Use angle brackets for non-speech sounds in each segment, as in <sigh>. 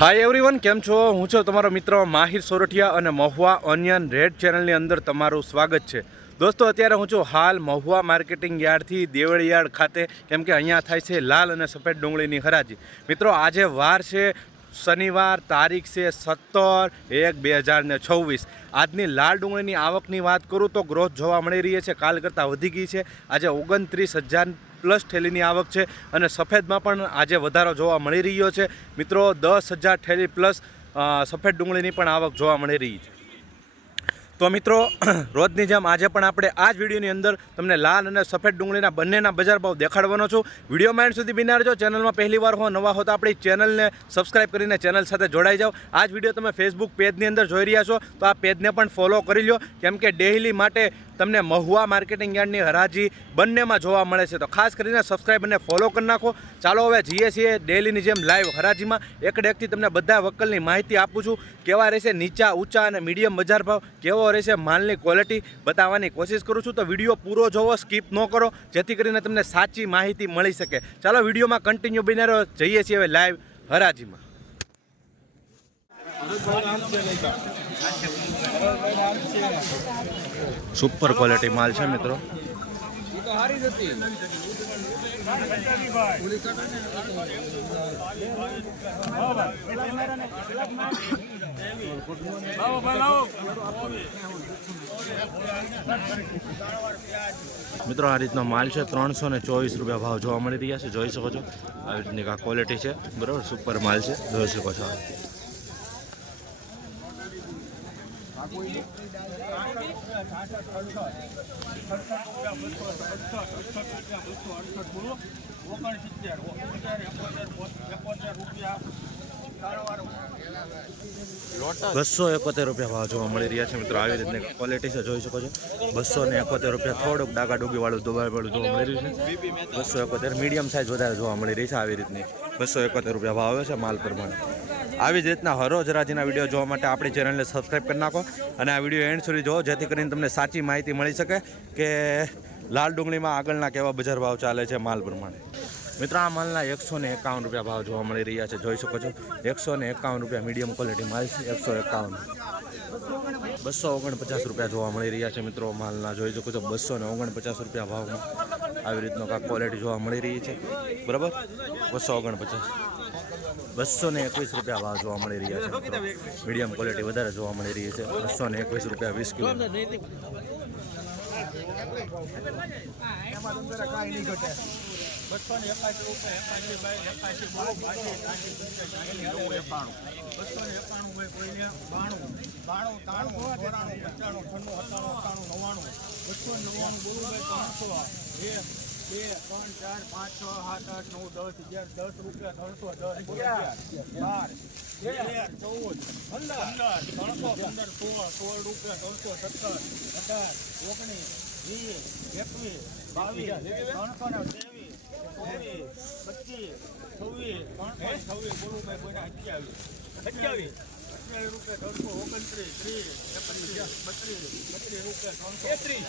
Hi everyone કેમ છો? હું છું તમારો મિત્ર માહિર સોરઠિયા અને મહુવા ઓનિયન રેડ ચેનલની અંદર તમારું સ્વાગત છે. દોસ્તો, અત્યારે હું છું હાલ મહુવા માર્કેટિંગ યાર્ડથી દેવળી ખાતે, કેમ કે અહીંયા થાય છે લાલ અને સફેદ ડુંગળીની હરાજી. મિત્રો, આજે વાર છે, શનિવાર તારીખ છે સત્તર એક બે હજાર ને છવ્વીસ. આજની લાલ ડુંગળીની આવકની વાત કરું તો ગ્રોથ જોવા મળી રહી છે, કાલ કરતાં વધી ગઈ છે. આજે ઓગણત્રીસ હજાર પ્લસ ઠેલીની આવક છે અને સફેદમાં પણ આજે વધારો જોવા મળી રહ્યો છે. મિત્રો, દસ હજાર ઠેલી પ્લસ સફેદ ડુંગળીની પણ આવક જોવા મળી રહી છે. તો મિત્રો, <clears throat> રોજની જેમ આજે પણ આપણે આ જ વિડીયોની અંદર તમને લાલ અને સફેદ ડુંગળીના બંનેના બજાર ભાવ દેખાડવાનો છું. વિડીયોમાં એન્ડ સુધી બિનાર જો, ચેનલમાં પહેલી વાર હો, નવા હો, તો આપણી ચેનલને સબસ્ક્રાઇબ કરીને ચેનલ સાથે જોડાઈ જાઓ. આ જ વીડિયો તમે ફેસબુક પેજની અંદર જોઈ રહ્યા છો, તો આ પેજને પણ ફોલો કરી લો કેમ કે ડેઇલી માટે તમને મહુવા માર્કેટિંગ યાર્ડની હરાજી બંનેમાં જોવા મળે છે. તો ખાસ કરીને સબસ્ક્રાઇબ અને ફોલો કરી નાખો. ચાલો હવે જઈએ છીએ ડેલીની જેમ લાઈવ હરાજીમાં. એક ડેકથી તમને બધા વકલની માહિતી આપું છું. કેવા રહેશે નીચા, ઊંચા અને મીડિયમ બજાર ભાવ? કેવો રહેશે માલની ક્વોલિટી બતાવવાની કોશિશ કરું છું. તો વીડિયો પૂરો જોવો સ્કીપ ન કરો, જેથી કરીને તમને સાચી માહિતી મળી શકે. ચાલો વિડીયોમાં કન્ટિન્યુ બને રહો જઈએ છીએ હવે લાઈવ હરાજીમાં. સુપર ક્વોલિટી માલ છે, મિત્રો. મિત્રો, આ રીતનો માલ છે ત્રણસો ને ચોવીસ રૂપિયા ભાવ જોવા મળી રહ્યા છે. જોઈ શકો છો આવી રીતની ક્વોલિટી છે. બરાબર સુપર માલ છે. જોઈ શકો છો બસો એકોતેર રૂપિયા ભાવ જોવા મળી રહ્યા છે મિત્રો. આવી રીતની ક્વોલિટી છે, જોઈ શકો છો. બસો ને એકોતેર રૂપિયા થોડુંક ડાગા ડુગી વાળું દુબાઈ વાળું જોવા મળી રહ્યું છે. બસો એકોતેર મીડિયમ સાઇઝ વધારે જોવા મળી રહી છે આવી રીતની. બસો એકોતેર રૂપિયા ભાવ આવે છે માલ પ્રમાણે. આવી જ રીતના હરોજ રાજીના વીડિયો જોવા માટે આપણી ચેનલને સબસ્ક્રાઈબ કરી નાખો અને આ વીડિયો એન્ડ સુધી જોવો, જેથી કરીને તમને સાચી માહિતી મળી શકે કે લાલ ડુંગળીમાં આગળના કેવા બજાર ભાવ ચાલે છે માલ પ્રમાણે. મિત્રો, આ માલના એકસો ને એકાવન રૂપિયા ભાવ જોવા મળી રહ્યા છે. જોઈ શકો છો, એકસો ને એકાવન રૂપિયા મીડિયમ ક્વોલિટી માલ છે, એકસો એકાવન. બસો ઓગણપચાસ રૂપિયા જોવા મળી રહ્યા છે મિત્રો માલના. જોઈ શકો છો, બસો ને ઓગણપચાસ રૂપિયા ભાવમાં આવી રીતનો કાંક ક્વોલિટી જોવા મળી રહી છે. બરાબર? બસો ઓગણપચાસ. બસો ને એકવીસ રૂપિયા ભાવ જોવા મળી રહ્યા છે મીડિયમ ક્વોલિટી વધારે જોવા મળી રહી છે. બસો ને એકવીસ રૂપિયા વીસ કિલો. બે. ત્રણ ચાર પાંચ છ સાત આઠ નવ દસ અગિયાર દસ રૂપિયા ત્રણસો દસ બાર તેર ચૌદ પંદર ત્રણસો પંદર સોળ સોળ રૂપિયા ત્રણસો સત્તર અઢાર ઓગણીસ વીસ એકવીસ બાવીસ ત્રણસો ને ત્રેવીસ ચોવીસ પચીસ છવ્વીસ ત્રણસો છવ્વીસ બોલું ભાઈ બોલે અઠ્યાવીસ. અઠ્યાવીસ. અઠ્યાવીસ રૂપિયા ત્રણસો ઓગણત્રીસ ત્રીસ એકત્રીસ બત્રીસ બત્રીસ રૂપિયા ત્રણસો એકત્રીસ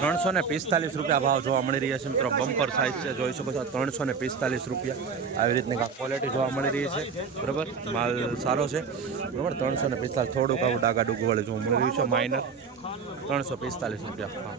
ત્રણસો ને પિસ્તાલીસ રૂપિયા ભાવ જોવા મળી રહ્યા છે મિત્રો. બમ્પર સાઇઝ છે, જોઈ શકો છો. ત્રણસો ને પિસ્તાલીસ રૂપિયા આવી રીતની ક્વોલિટી જોવા મળી રહી છે. બરાબર? માલ સારો છે. બરાબર? ત્રણસો ને પિસ્તાલીસ, થોડુંક આવું ડાગા ડુગું વાળું જોવા મળી રહ્યું છે. માઇનર ત્રણસો પિસ્તાલીસ રૂપિયા ભાવ.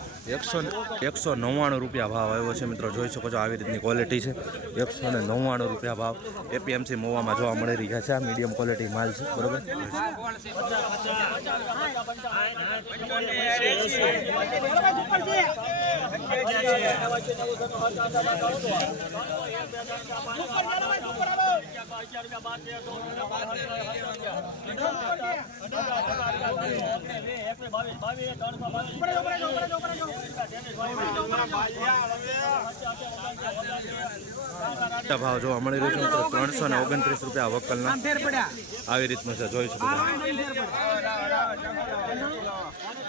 એકસો એકસો નવ્વાણું રૂપિયા ભાવ આવ્યો છે મિત્રો. જોઈ શકો છો આવી રીતની ક્વોલિટી છે. એકસો ને નવ્વાણું રૂપિયા ભાવ એપીએમસી મોવામાં જોવા મળી રહ્યા છે. આ મીડિયમ ક્વોલિટી માલ છે. બરોબર? મોટા ભાવ જોવા મળી રહ્યો છે ત્રણસો ને ઓગણત્રીસ રૂપિયા વકલના આવી રીતનું છે જોઈ શકો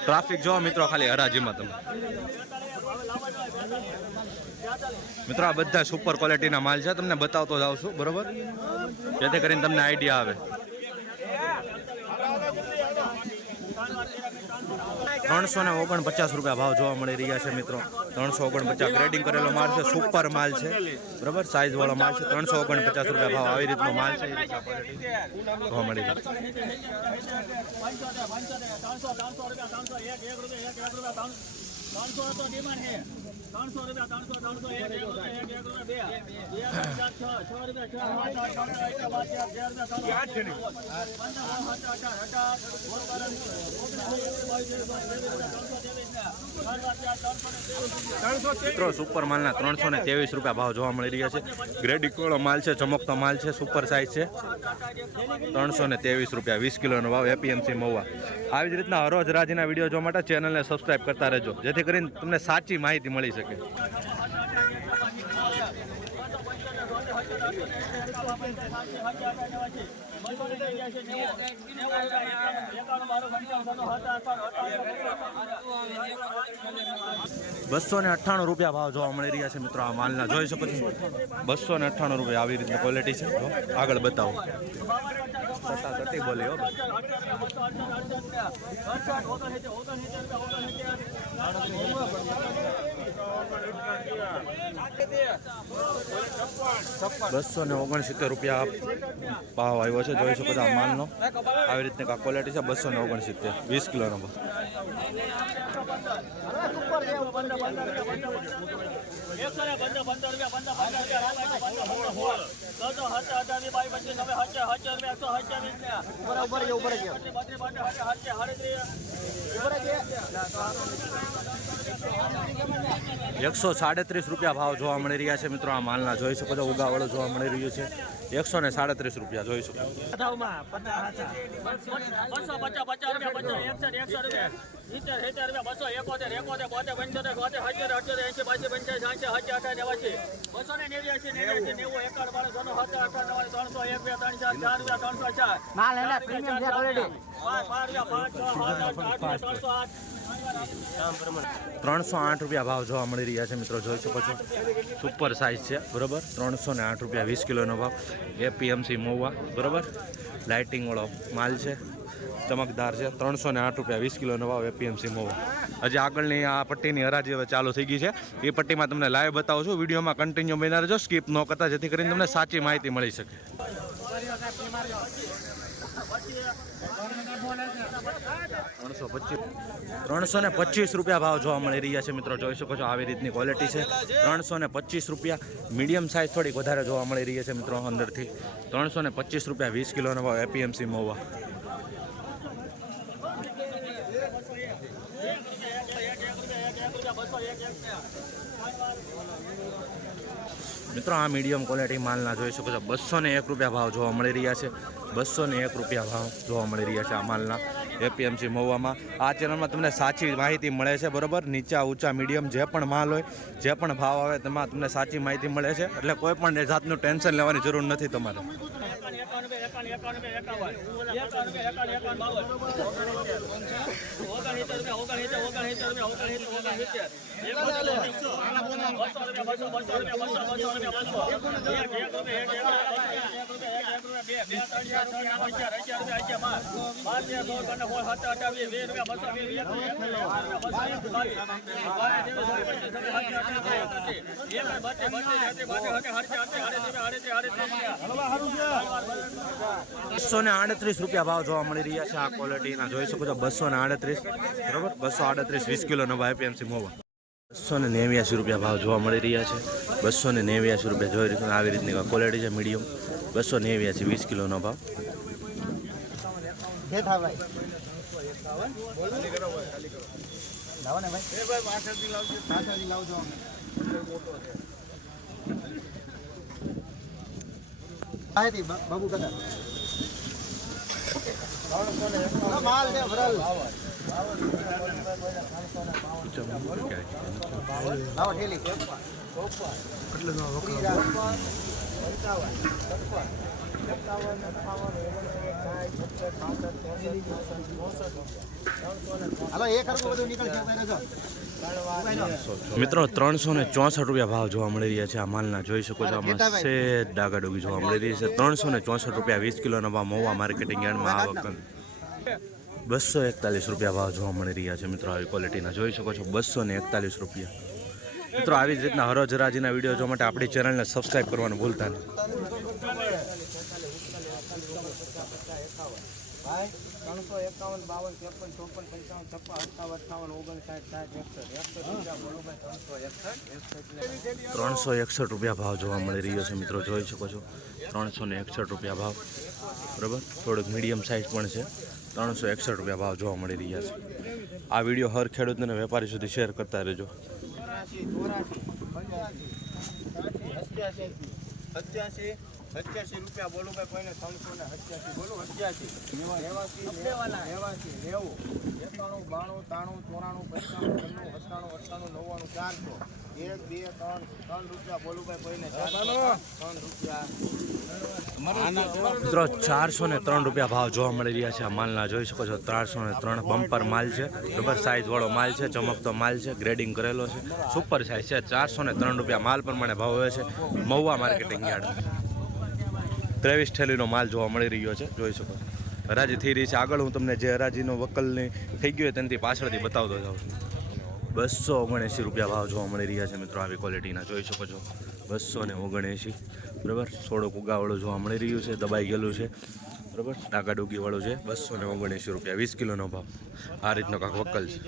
ટ્રાફિક જોવો મિત્રો ખાલી હરાજીમાં તમે. મિત્રો આ બધા સુપર ક્વોલિટીના માલ છે. તમને બતાવતો જ આવશું બરોબર? જેથી કરીને તમને આઈડિયા આવે. ત્રણસો ને ઓગણપચાસ રૂપિયા ભાવ જોવા મળી રહ્યા છે મિત્રો. ત્રણસો ઓગણપચાસ ગ્રેડિંગ કરેલો માલ છે સુપર માલ છે. બરાબર? સાઇઝ વાળો માલ છે ત્રણસો ઓગણપચાસ રૂપિયા ભાવ આવી રીતનો માલ છે. જોવા મળી રહ્યો. ત્રણસો તો ડિમાન્ડ છે. ત્રણસો રૂપિયા એક એક રૂપિયા બે. બે રૂપિયા છ છ રૂપિયા છ આઠ રૂપિયા મિત્રો સુપર માલના ત્રણસો ને ત્રેવીસ રૂપિયા ભાવ જોવા મળી રહ્યા છે. ગ્રેડ ઇકોળો માલ છે ચમકતો માલ છે સુપર સાઇઝ છે. ત્રણસો ને ત્રેવીસ રૂપિયા વીસ કિલોનો ભાવ એપીએમસી મહુવા. આવી જ રીતના હરોજ રાજીના વીડિયો જોવા માટે ચેનલને સબસ્ક્રાઇબ કરતા રહેજો. જેથી કરીને તમને સાચી માહિતી મળી શકે. બસો ને અઠ્ઠાણું રૂપિયા ભાવ જોવા મળી રહ્યા છે મિત્રો આ માલના. જોઈ શકો છો. બસો ને અઠ્ઠાણું રૂપિયા આવી રીતની ક્વોલિટી છે. આગળ બતાવો. બોલી હો બસો ને ઓગણસિત્તેર રૂપિયા ભાવ આવ્યો છે. જોઈ શકો છો માલનો. આવી રીતની આ ક્વોલિટી છે. બસો ને ઓગણસિત્તેર. વીસ કિલોનો ભાવ. એકસો સાડત્રીસ રૂપિયા ભાવ જોવા મળી રહ્યા છે મિત્રો. આ માલના જોઈ શકો છો ઉગાવાળો જોવા મળી રહ્યું છે. એકસો ને સાડત્રીસ રૂપિયા જોઈ શકો માલ એટલે પ્રીમિયમ છે ક્વોલિટી પાંચ પાંચ છ સાત આઠ ત્રણસો આઠ. ત્રણસો આઠ રૂપિયા ભાવ જોવા મળી રહ્યા છે મિત્રો, જોઈ શકો છો. સુપર સાઇઝ છે, બરાબર? ત્રણસો ને આઠ રૂપિયા વીસ કિલોનો ભાવ. એપીએમસી મોવા, બરોબર? લાઇટિંગવાળો માલ છે, ચમકદાર છે. ત્રણસો ને આઠ રૂપિયા વીસ કિલોનો ભાવ એપીએમસી મોવા. હજી આગળની આ પટ્ટીની હરાજી હવે ચાલુ થઈ ગઈ છે. એ પટ્ટીમાં તમને લાઈવ બતાવું છું. વિડીયોમાં કન્ટિન્યુ બન્યા રહેજો. સ્કીપ ન કરતા, જેથી કરીને તમને સાચી માહિતી મળી શકે. ત્રણસો પચીસ. ત્રણસો ને પચીસ રૂપિયા ભાવ જોવા મળી રહ્યા છે મિત્રો. જોઈ શકો છો આવી રીતની ક્વોલિટી છે. ત્રણસો ને પચીસ રૂપિયા મીડિયમ સાઇઝ થોડીક વધારે જોવા મળી રહી છે મિત્રો અંદરથી. ત્રણસો ને પચીસ રૂપિયા વીસ કિલોનો ભાવ એપીએમસી મોવા. મિત્રો, આ મીડિયમ ક્વોલિટી માલના જોઈ શકો છો. બસો ને એક રૂપિયા ભાવ જોવા મળી રહ્યા છે. બસો ને એક રૂપિયા ભાવ જોવા મળી રહ્યા છે આ માલના એપીએમસી મહુવામાં. આ ચેનલમાં તમને સાચી માહિતી મળે છે, બરોબર? નીચા, ઊંચા, મીડિયમ, જે પણ માલ હોય, જે પણ ભાવ આવે, તેમાં તમને સાચી માહિતી મળે છે. એટલે કોઈ પણ જાતનું ટેન્શન લેવાની જરૂર નથી તમારે. બસો ને આડત્રીસ રૂપિયા ભાવ જોવા મળી રહ્યા છે આ ક્વોલિટીના જોઈ શકો છો, બસો ને આડત્રીસ. બરોબર? બસો આડત્રીસ, વીસ કિલોનો ભાવ એપીએમસી મોવા. બસો ને નેવ્યાસી રૂપિયા ભાવ જોવા મળી રહ્યા છે. બસો ને નેવ્યાસી રૂપિયા જોઈ રહ્યું આવી રીતની ક્વોલિટી છે મીડિયમ બસો નેવ્યાસી વીસ કિલોનો ભાવ. બાબુ કદાચ માલ છે ભરેલ લાવો ઠેલી. મિત્રો ત્રણસો ને ચોસઠ રૂપિયા ભાવ જોવા મળી રહ્યા છે આ માલના. જોઈ શકો છો આમાં સેજ ડાગાડોગી જોવા મળી રહી છે. ત્રણસો ને ચોસઠ રૂપિયા વીસ કિલોના ભાવ મહુવા માર્કેટિંગ યાર્ડમાં આવક બસો એકતાલીસ રૂપિયા ભાવ જોવા મળી રહ્યા છે મિત્રો આવી ક્વોલિટીના જોઈ શકો છો બસો ને એકતાલીસ રૂપિયા. મિત્રો, આવી જ રીતના હરોજ હરાજીના વીડિયો જોવા માટે આપણી ચેનલને સબસ્ક્રાઈબ કરવાનું ભૂલતા નહીં. ત્રણસો એકસઠ રૂપિયા ત્રણસો એકસઠ રૂપિયા ભાવ જોવા મળી રહ્યો છે મિત્રો, જોઈ શકો છો. ત્રણસો ને એકસઠ રૂપિયા ભાવ. બરાબર? થોડુંક મીડિયમ સાઇઝ પણ છે. ત્રણસો એકસઠ રૂપિયા ભાવ જોવા મળી રહ્યા છે. આ વીડિયો હર ખેડૂતને વેપારી સુધી શેર કરતા રહેજો. ચોરાશી ચોરાસી, પંચ્યાસી અઠ્યાસી અઠ્યાસી સત્યાસી રૂપિયા બોલો ભાઈ કોઈને ત્રણસો ને સત્યાસી, બોલો સત્યાસી. નેવાસી નેવું. એકાણું, બાણું, ત્રાણું, ચોરાણું, પંચાણું, છન્નું અઠાણું અઠાણું નવ્વાણું, ચારસો. એક, બે, ત્રણ ત્રણ રૂપિયા બોલો ભાઈ કોઈને ત્રણ રૂપિયા. મિત્રો, ચારસો ને ત્રણ રૂપિયા ભાવ જોવા મળી રહ્યા છે આ માલના. જોઈ શકો છો, ત્રણસો ને ત્રણ બમ્પર માલ છે. બરાબર સાઇઝ વાળો માલ છે, ચમકતો માલ છે ગ્રેડિંગ કરેલો છે. સુપર સાઇઝ છે, ચારસો ને ત્રણ રૂપિયા માલ પ્રમાણે ભાવ હોય છે મહુવા માર્કેટિંગ યાર્ડ. ત્રેવીસ થેલીનો માલ જોવા મળી રહ્યો છે, જોઈ શકો હરાજી થઈ રહી છે. આગળ હું તમને જે હરાજીનો વકલની થઈ ગયો તેનાથી પાછળથી બતાવતો જાઉં છું. બસો ઓગણએંસી રૂપિયા ભાવ જોવા મળી રહ્યા છે મિત્રો, આવી ક્વોલિટીના જોઈ શકો છો. બસો ને ઓગણએંસી બરાબર? થોડોક ઉગાવાળું જોવા મળી રહ્યું છે, દબાઈ ગયેલું છે. બરાબર? ટાંકા ડૂગીવાળું છે, બસો ને ઓગણએંસી રૂપિયા. વીસ કિલોનો ભાવ. આ રીતનો કાંક વકલ છે.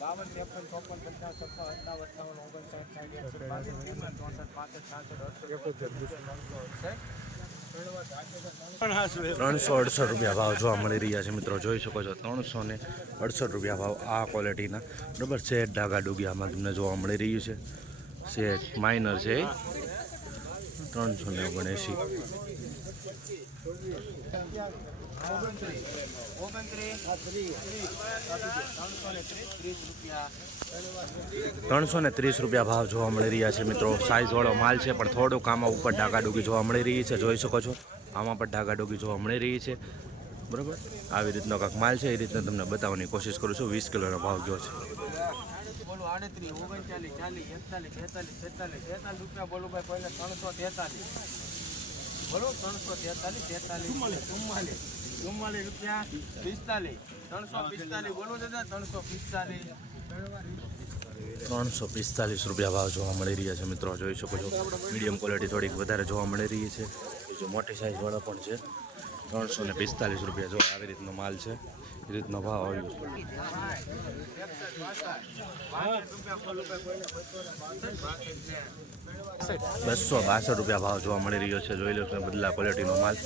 બાવન ત્રણસો અડસઠ રૂપિયા ભાવ જોવા મળી રહ્યા છે મિત્રો, જોઈ શકો છો, ત્રણસો ને અડસઠ રૂપિયા ભાવ આ ક્વોલિટીના બરાબર સેટ ડાગા ડુગિયામાં તમને જોવા મળી રહ્યું છે. સેટ માઇનર છે. ત્રણસો ને ઓગણએંસી ત્રણસો ને ત્રીસ રૂપિયા ભાવ જોવા મળી રહ્યા છે મિત્રો. સાઇઝવાળો માલ છે પણ થોડુંક આમાં ઉપર ડાગાડુગી જોવા મળી રહી છે. જોઈ શકો છો આમાં પણ ડાગાડુગી જોવા મળી રહી છે. બરાબર? આવી રીતનો કાંક માલ છે એ રીતના તમને બતાવવાની કોશિશ કરું છું. વીસ કિલોનો ભાવ ગયો છે. બોલું આડત્રીસ ઓગણચાલીસ ચાલીસ એકતાલીસ તેતાલીસ તેતાલીસ તેતાલીસ રૂપિયા બોલું ભાઈ પહેલે ત્રણસો તેતાલીસ. બોલો ત્રણસો તેતાલીસ તેતાલીસ ચુમ્માલીસ. ચુમ્માલીસ રૂપિયા પિસ્તાલીસ. ત્રણસો પિસ્તાલીસ. બોલો દાદા, ત્રણસો પિસ્તાલીસ. ત્રણસો પિસ્તાલીસ રૂપિયા ભાવ જોવા મળી રહ્યા છે મિત્રો. જોઈ શકો છો. મીડિયમ ક્વોલિટી થોડીક વધારે જોવા મળી રહી છે. બીજો મોટી સાઇઝવાળો પણ છે. ત્રણસો ને પિસ્તાલીસ રૂપિયા જો આવી રીતનો માલ છે, એ રીતનો ભાવ આવ્યો બસો બાસઠ રૂપિયા ભાવ જોવા મળી રહ્યો છે. જોઈ લો બદલા ક્વોલિટીનો માલ.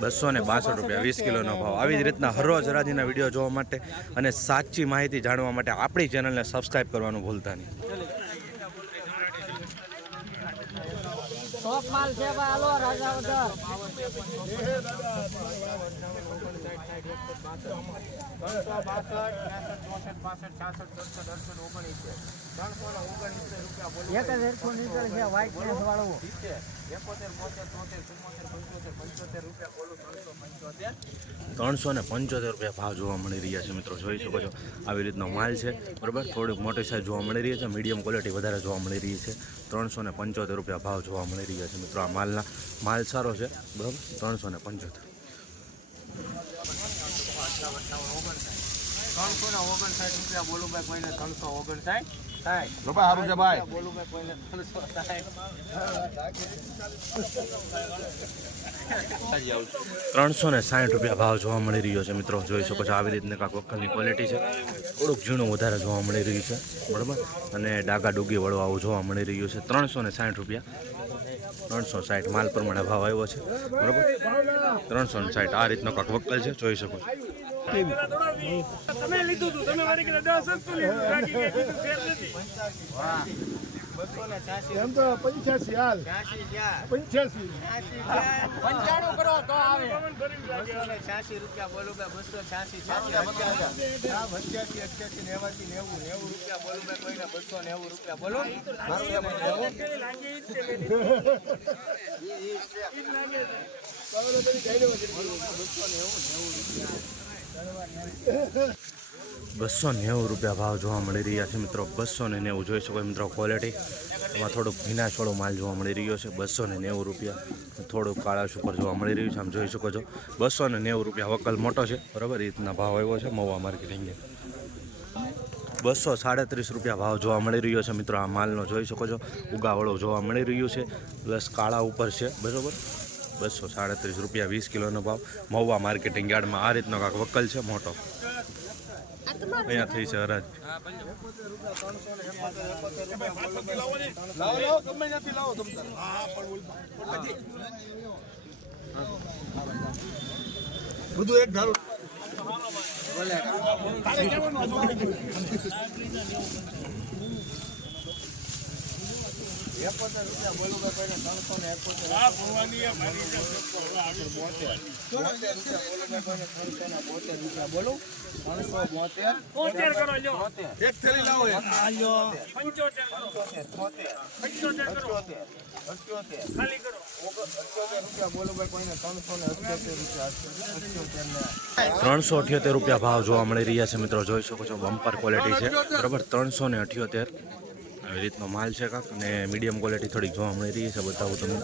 બસો ને બાસઠ રૂપિયા વીસ કિલોનો ભાવ. આવી જ રીતના હરરોજ હરાજીના વીડિયો જોવા માટે અને સાચી માહિતી જાણવા માટે આપણી ચેનલને સબસ્ક્રાઈબ કરવાનું ભૂલતા નહીં. ટોપ માલ છે ભાઈ હાલો રાજા બોલો એક જ હેડફોન નીકળ છે વ્હાઈટ વાળું. એકોતેર બોતેર તોતેર ચુમ્મોતેર પંચોતેર પંચોતેર રૂપિયા બોલું ત્રણસો પંચોતેર. ત્રણસો ને પંચોતેર રૂપિયા ભાવ જોવા મળી રહ્યા છે મિત્રો જોઈ શકો છો આવી રીતનો માલ છે બરાબર? થોડીક મોટી સાઈઝ જોવા મળી રહી છે મીડિયમ ક્વોલિટી વધારે જોવા મળી રહી છે ત્રણસો ને પંચોતેર રૂપિયા ભાવ જોવા મળી રહ્યા છે મિત્રો આ માલના માલ સારો છે બરાબર? ત્રણસો ને પંચોતેર. ત્રણસો ને ઓગણસાઠ રૂપિયા બોલું ભાઈ કોઈને ત્રણસો ઓગણસાઠ. થાય સારું છે ભાઈ બોલું ભાઈ કોઈને ત્રણસો ત્રણસો ને સાઠ રૂપિયા ભાવ જોવા મળી રહ્યો છે મિત્રો. જોઈ શકો છો આવી રીતની કાંક વખતની ક્વોલિટી છે. થોડુંક ઝીણું વધારે જોવા મળી રહ્યું છે. બરાબર? અને ડાગા ડુગી વળો આવું જોવા મળી રહ્યું છે. ત્રણસો ને સાઠ રૂપિયા. ત્રણસો સાઠ માલ પ્રમાણે ભાવ આવ્યો છે. બરાબર? ત્રણસો ને સાઠ આ રીતનો કાંક વકલ છે. જોઈ શકો છો. હા એમ તો પંચ્યાસી હાલ. પંચ્યાસી. પંચાણું કરો તો આવે. છ્યાસી રૂપિયા બોલું બે બસો છ્યાસી પંચ્યાસી અઠ્યાસી નેવાસી નેવું નેવું રૂપિયા બોલું બે કોઈને બસો નેવું રૂપિયા બોલો. બસો નેવું રૂપિયા. ભાવ જોવા મળી રહ્યા છે મિત્રો. બસો ને નેવું જોઈ શકો મિત્રો ક્વોલિટી એમાં થોડુંક ભીનાશવાળો માલ જોવા મળી રહ્યો છે. બસો ને નેવું રૂપિયા. થોડુંક કાળા સુપર જોવા મળી રહ્યું છે. આમ જોઈ શકો છો. બસો ને નેવું રૂપિયા વકલ મોટો છે. બરાબર? એ રીતના ભાવ આવ્યો છે મહુવા માર્કેટિંગે. બસો સાડત્રીસ રૂપિયા ભાવ જોવા મળી રહ્યો છે મિત્રો. આ માલનો જોઈ શકો છો. ઉગાવળો જોવા મળી રહ્યું છે. પ્લસ કાળા ઉપર છે. બરાબર? બસો સાડત્રીસ રૂપિયા વીસ કિલોનો ભાવ મહુવા માર્કેટિંગ યાર્ડમાં આ રીતનો કાંક વકલ છે, મોટો અહીંયા થઈ છે હરાજ. બધું એક ધારું કરો લ્યો એક થેલી લાવો એક. પંચોતેર કરો પંચોતેર કરો ખાલી કરો ત્રણસો અઠ્યોતેર રૂપિયા ભાવ જોવા મળી રહ્યા છે મિત્રો. જોઈ શકો છો બમ્પર ક્વોલિટી છે. બરાબર, ત્રણસો ને અઠ્યોતેર. આવી રીતનો માલ છે કાંક. અને મીડિયમ ક્વોલિટી થોડીક જોવા મળી રહી છે. બતાવું તમને.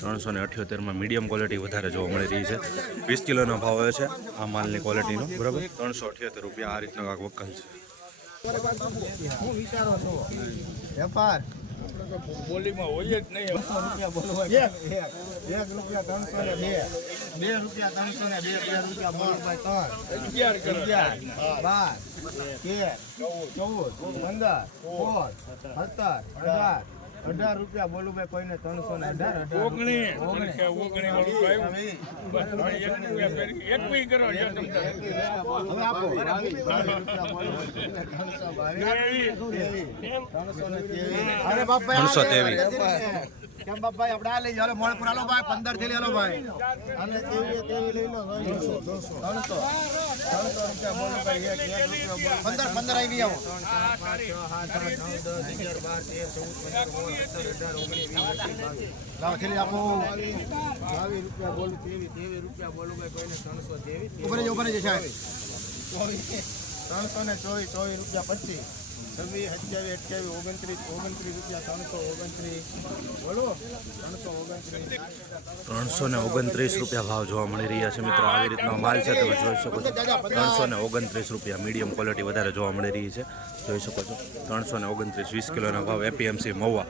ત્રણસો ને અઠ્યોતેરમાં મીડિયમ ક્વોલિટી વધારે જોવા મળી રહી છે. વીસ કિલોનો ભાવ આવે છે આ માલની ક્વોલિટીનો બરાબર. ત્રણસો અઠ્યોતેર રૂપિયા આ રીતનો કાંક વકલ છે હું વિચારો છો. વેપાર. બોલીમાં હોય જ નહીં. એક એક રૂપિયા ત્રણસો ને બે. બે રૂપિયા ત્રણસો ને બે બે રૂપિયા બોલ ભાઈ ત્રણ. અગિયાર કરો. અગિયાર બાર. તેર ચૌદ પંદર સોળ સત્તર અઢાર અઢાર રૂપિયા બોલું ભાઈ કોઈને ત્રણસો ને અઢાર ઓગણી. ઓગણી. ત્રણસો ત્રેવીસ. કેમ બાપા આપણે આ લઈ જાઓ મોળપુર હાલો ભાઈ પંદરથી ભાઈ અને તેવી લઈ લો ભાઈ. ત્રણસો ત્રણસો પંદર પંદર આવી આવો બાવીસ રૂપિયા બોલું તેવી તેવી રૂપિયા બોલું ભાઈ કોઈને ત્રણસો ત્રણસો ને ચોવીસ ચોવીસ રૂપિયા પચીસ છવ્વીસ અઠ્યાવીસ અઠ્યાવીસ, ઓગણત્રીસ ઓગણત્રીસ રૂપિયા, ત્રણસો ઓગણત્રીસ. બોલો, ત્રણસો ઓગણત્રીસ. ત્રણસો ને ઓગણત્રીસ રૂપિયા ભાવ જોવા મળી રહ્યા છે મિત્રો. આવી રીતનો માલ છે, તમે જોઈ શકો છો. ત્રણસો ને ઓગણત્રીસ રૂપિયા મીડિયમ ક્વોલિટી વધારે જોવા મળી રહી છે. જોઈ શકો છો. ત્રણસો ને ઓગણત્રીસ, વીસ કિલોના ભાવ એપીએમસી મહુવા.